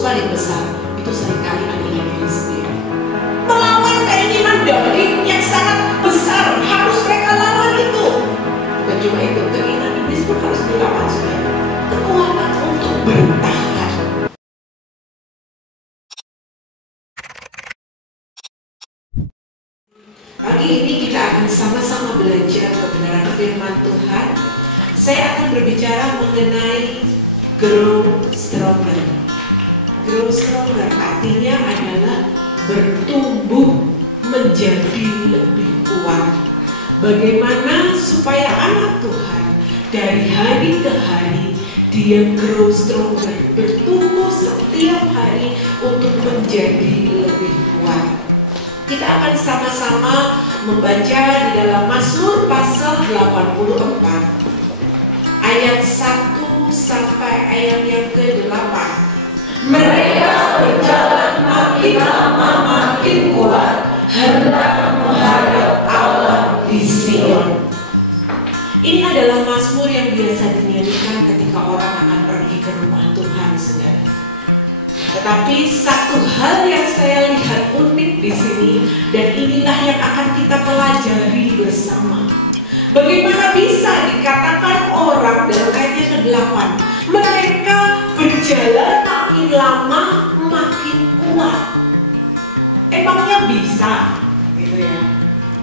Musuh paling besar itu seringkali adalah diri sendiri. Melawan keinginan daging yang sangat besar, harus mereka lawan itu. Bukan cuma itu, keinginan iblis pun harus dilawan, saudara. Kekuatan untuk bertahan. Pagi ini kita akan sama-sama belajar kebenaran firman Tuhan. Saya akan berbicara mengenai grow stronger. Grow stronger artinya adalah bertumbuh menjadi lebih kuat. Bagaimana supaya anak Tuhan dari hari ke hari dia grow stronger, bertumbuh setiap hari untuk menjadi lebih kuat. Kita akan sama-sama membaca di dalam Mazmur pasal 84 ayat 1 sampai ayat yang ke-8. Mereka berjalan makin lama makin kuat, hendak menghadap Allah di Sion. Ini adalah mazmur yang biasa dinyanyikan ketika orang akan pergi ke rumah Tuhan, saudara. Tetapi satu hal yang saya lihat unik di sini, dan inilah yang akan kita pelajari bersama. Bagaimana bisa dikatakan orang dalam ayatnya ke-8, mereka berjalan makin lama makin kuat. Emangnya bisa? Gitu ya.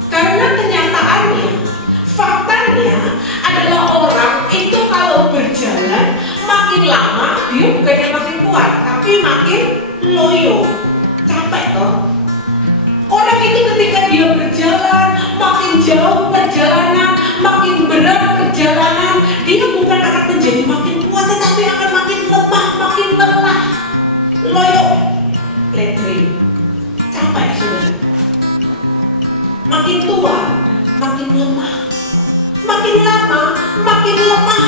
Karena kenyataannya, faktanya adalah orang itu kalau berjalan makin lama dia bukannya makin kuat, tapi makin loyo, capek toh. Orang itu ketika dia berjalan makin jauh perjalanan, makin berat perjalanan, dia bukan akan menjadi makin kuat, tetapi akan makin lemah, makin lelah, loyo, letri, capek saudara. Makin tua, makin lemah, makin lama, makin lemah.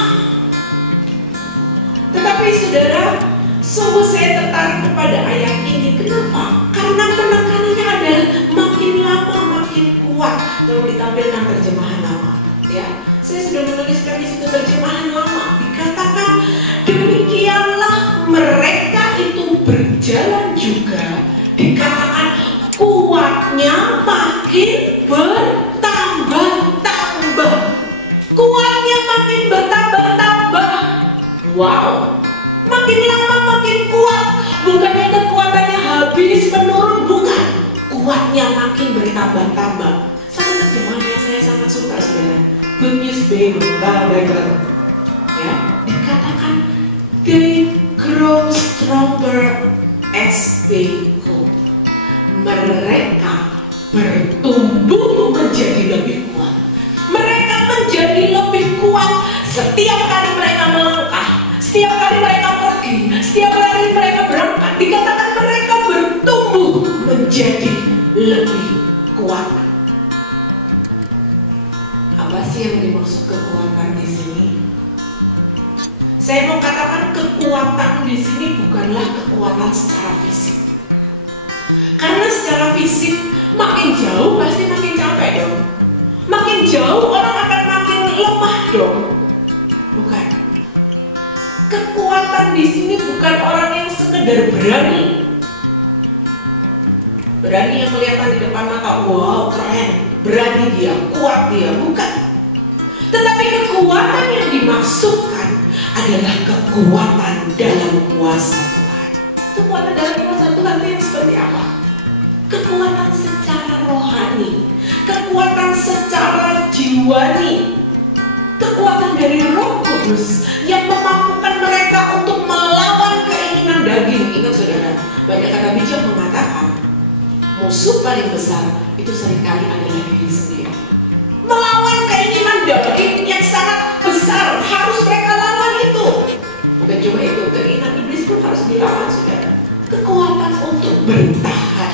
Tetapi saudara, sungguh saya tertarik kepada ayat ini. Kenapa? Karena penekanannya adalah makin lama makin kuat. Kalau ditampilkan terjemahan lama, ya, saya sudah menuliskan di situ terjemahan lama. Dikatakan demikianlah mereka itu berjalan juga. Dikatakan kuatnya makin bertambah-tambah. Kuatnya makin bertambah-tambah. Wow, makin lama makin kuat. Bukannya kekuatannya habis menurun, bukan. Kuatnya makin bertambah-tambah. Satu terjemahan yang saya sangat suka, saudara. Good News Bible, ya, dikatakan they grow stronger as they go. Mereka bertumbuh menjadi lebih kuat. Mereka menjadi lebih kuat setiap kali mereka melangkah, setiap kali mereka pergi, setiap kali mereka berangkat. Dikatakan mereka bertumbuh menjadi lebih kuat. Apa sih yang dimaksud kekuatan di sini? Saya mau katakan kekuatan di sini bukanlah kekuatan secara fisik. Karena secara fisik makin jauh pasti makin capek dong. Makin jauh orang akan makin lemah dong. Bukan. Kekuatan di sini bukan orang yang sekedar berani. Berani yang kelihatan di depan mata, wow keren, berani dia, kuat dia, bukan. Tetapi kekuatan yang dimaksudkan adalah kekuatan dalam kuasa Tuhan. Kekuatan dalam kuasa Tuhan itu yang seperti apa? Kekuatan secara rohani, kekuatan secara jiwani, kekuatan dari Roh Kudus yang memampukan mereka untuk melawan keinginan daging. Ingat saudara, banyak kata bijak mengatakan musuh paling besar itu seringkali adalah diri sendiri. Melawan keinginan daging yang sangat besar, harus mereka lawan itu. Bukan cuma itu, keinginan iblis pun harus dilawan, saudara. Kekuatan untuk bertahan.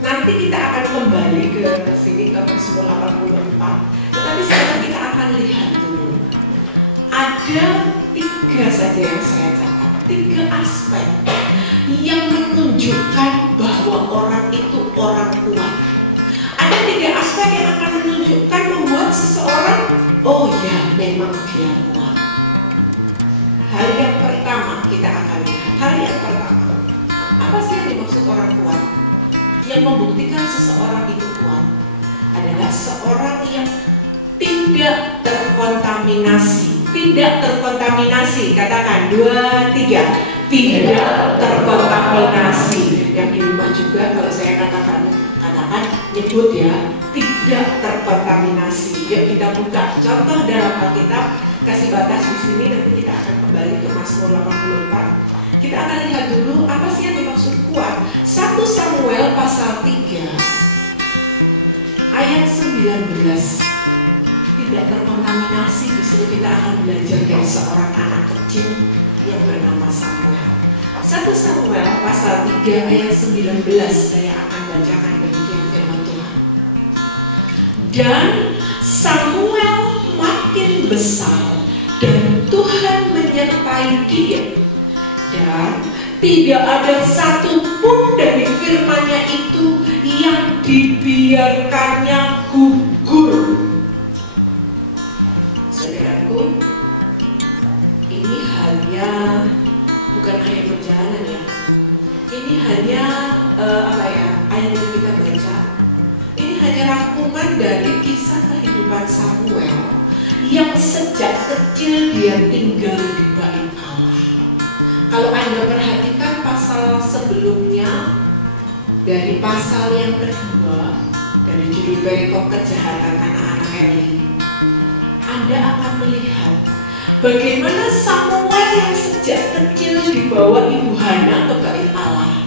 Nanti kita akan kembali ke sini ke Mazmur 84. Tetapi sekarang kita akan lihat dulu. Ada 3 saja yang saya catat, 3 aspek yang menunjukkan bahwa orang itu orang kuat. Ada 3 aspek yang akan menunjukkan membuat seseorang, oh ya memang dia kuat. Hal yang pertama kita akan lihat. Hal yang pertama, orang kuat, yang membuktikan seseorang itu kuat, adalah seorang yang tidak terkontaminasi. Tidak terkontaminasi, katakan 2, 3. Tidak terkontaminasi. Yang di rumah juga kalau saya katakan nyebut ya, tidak terkontaminasi. Yuk kita buka contoh dalam Alkitab. Kasih batas di sini, nanti kita akan kembali ke Mazmur 84. Kita akan lihat dulu apa sih yang dimaksud kuat. 1 Samuel pasal 3 ayat 19. Tidak terkontaminasi, justru kita akan belajar dari seorang anak kecil yang bernama Samuel. 1 Samuel pasal 3 ayat 19, saya akan bacakan demikian firman Tuhan. Dan Samuel makin besar dan Tuhan menyertai dia, dan tidak ada satupun dari firman-Nya itu yang dibiarkannya gugur. Saudaraku, ini hanya bukan hanya perjalanan ya. Ini hanya ayat yang kita baca. Ini hanya rangkuman dari kisah kehidupan Samuel yang sejak kecil dia tinggal di bait Allah. Kalau Anda perhatikan pasal sebelumnya, dari pasal yang kedua dari judul perikop kejahatan anak-anak Eli, Anda akan melihat bagaimana Samuel yang sejak kecil dibawa ibu Hana ke bait Allah,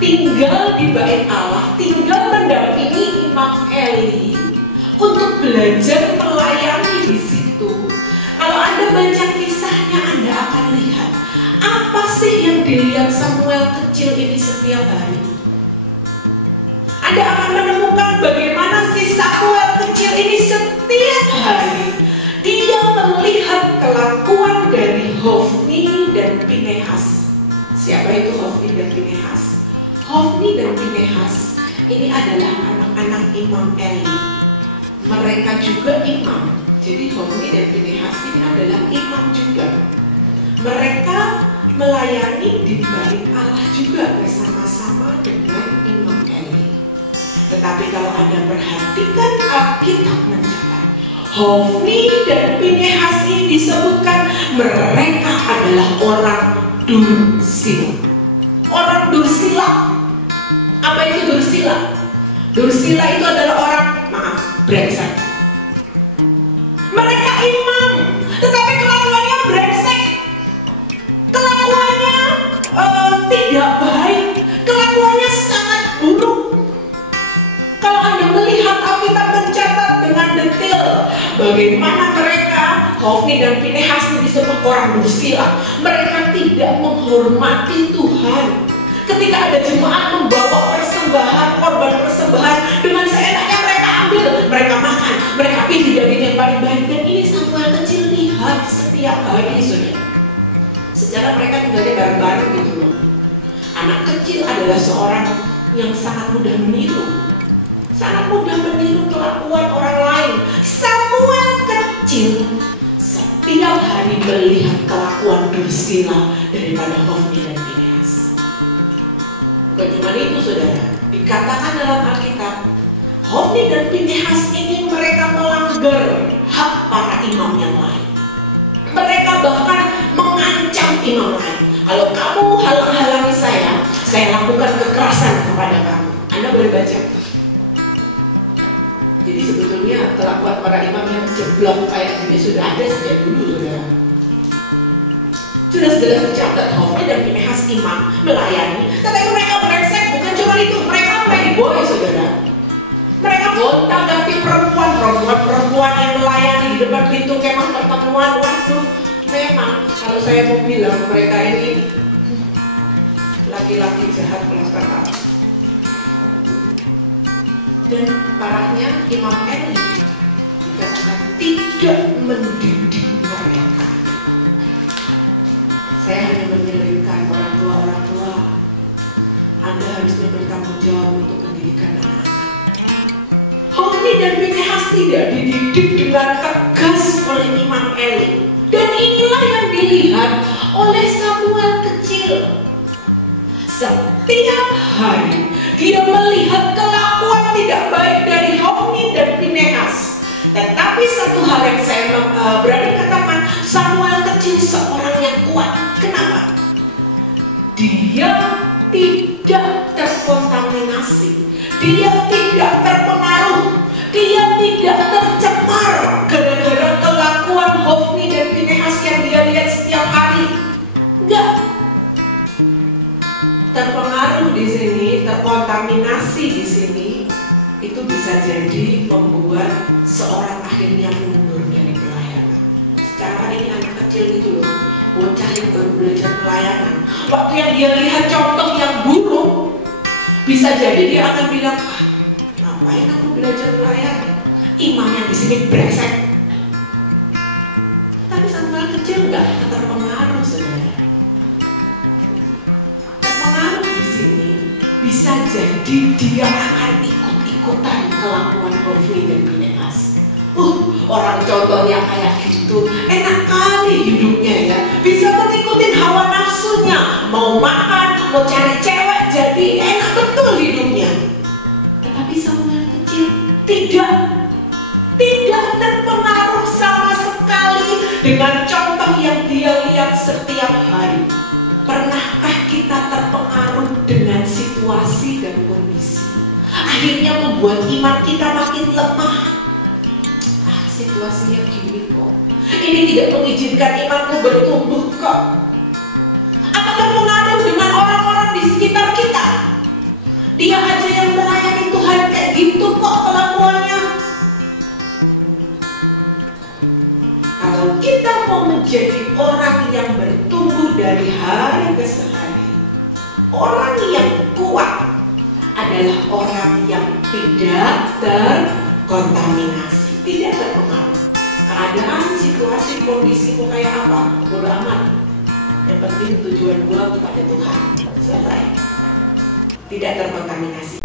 tinggal di bait Allah, tinggal mendampingi Imam Eli untuk belajar melayani di situ. Kalau Anda baca kisahnya, Anda akan lihat apa sih yang dilihat Samuel kecil ini setiap hari. Anda akan menemukan bagaimana si Samuel kecil ini setiap hari dia melihat kelakuan dari Hofni dan Pinehas. Siapa itu Hofni dan Pinehas? Hofni dan Pinehas ini adalah anak-anak Imam Eli. Mereka juga imam. Jadi Hofni dan Pinehas ini adalah imam juga. Mereka melayani di bait Allah juga bersama-sama dengan Imam Eli. Tetapi kalau Anda perhatikan, Alkitab mencatat Hofni dan Pinehas ini disebutkan mereka adalah orang dursila. Orang dursila. Apa itu dursila? Dursila itu adalah orang, brengsek. Mereka imam, tetapi kelakuannya brengsek. Kelakuannya tidak baik. Kelakuannya sangat buruk. Kalau Anda melihat Alkitab mencatat dengan detail bagaimana mereka, Hofni dan Pinehas disebut orang dursila. Mereka tidak menghormati Tuhan. Ketika ada jemaat membawa persembahan, korban persembahan, dengan seenaknya mereka ambil, mereka makan, mereka pilih daging yang paling baik. Dan ini Samuel kecil lihat setiap hari, saudara. Secara mereka tinggalnya bareng-bareng gitu loh. Anak kecil adalah seorang yang sangat mudah meniru. Sangat mudah meniru kelakuan orang lain. Samuel kecil setiap hari melihat kelakuan dursila daripada Hofni dan Pinehas. Bukan cuma itu, saudara. Dikatakan dalam Alkitab, Hofni dan Pinehas ini mereka melanggar hak para imam yang lain. Mereka bahkan mengancam imam lain. Kalau kamu halang-halangi saya lakukan kekerasan kepada kamu. Anda boleh baca. Jadi sebetulnya kelakuan para imam yang jeblok kayak gini sudah ada sejak dulu, saudara. Sudah tercatat Hofni dan Pinehas imam melayani, tetapi mereka brengsek. Bukan cuma itu, mereka playboy, saudara. Mereka gonta-ganti perempuan yang melayani di depan pintu kemah pertemuan. Waduh, memang kalau saya mau bilang mereka ini laki-laki jahat kelas kakak. Dan parahnya Imam Eli dikatakan tidak mendidik mereka. Saya hanya menyelipkan orang tua. Anda harusnya bertanggung jawab untuk pendidikan anak-anak. Hofni dan Pinehas tidak dididik dengan tegas oleh Imam Eli. Dan inilah yang dilihat oleh Samuel kecil. Setiap hari dia melihat kelakuan tidak baik dari Hofni dan Pinehas. Tetapi satu hal yang saya berani katakan, Samuel kecil seorang yang kuat. Kenapa? Dia tidak terkontaminasi, dia tidak terpengaruh, dia tidak tercemar gara-gara kelakuan Hofni dan Pinehas yang dia lihat setiap hari. Enggak. Terpengaruh di sini, terkontaminasi di sini, itu bisa jadi membuat seorang akhirnya mundur dari pelayanan. Secara ini anak kecil gitu loh, bocah yang baru belajar pelayanan. Waktu yang dia lihat contoh yang buruk, bisa jadi dia akan bilang, ngapain aku belajar pelayanan? Imam yang di sini brengsek. Tapi Samuel kecil nggak terpengaruh, saudara. Terpengaruh di sini bisa jadi dia akan ikut-ikutan kelakuan Hofni dan Pinehas. Orang contohnya kayak gitu, enak kali hidupnya ya. Bisa mengikuti hawa nafsunya, mau makan, mau cari cewek, jadi enak betul hidupnya. Tetapi Samuel kecil tidak terpengaruh sama sekali dengan contoh yang dia lihat setiap hari. Pernahkah kita terpengaruh dengan situasi dan kondisi, akhirnya membuat iman kita makin lemah? Situasinya gini kok, ini tidak mengizinkan imanku bertumbuh kok. Atau terpengaruh dengan orang-orang di sekitar kita, dia aja yang melayani Tuhan kayak gitu kok kelakuannya. Kalau kita mau menjadi orang yang bertumbuh dari hari ke hari, orang yang kuat adalah orang yang tidak terkontaminasi, tidak terpengaruh. Keadaan, situasi, kondisimu kayak apa, bodo amat. Yang penting tujuan gua kepada Tuhan. Selesai. Tidak terkontaminasi.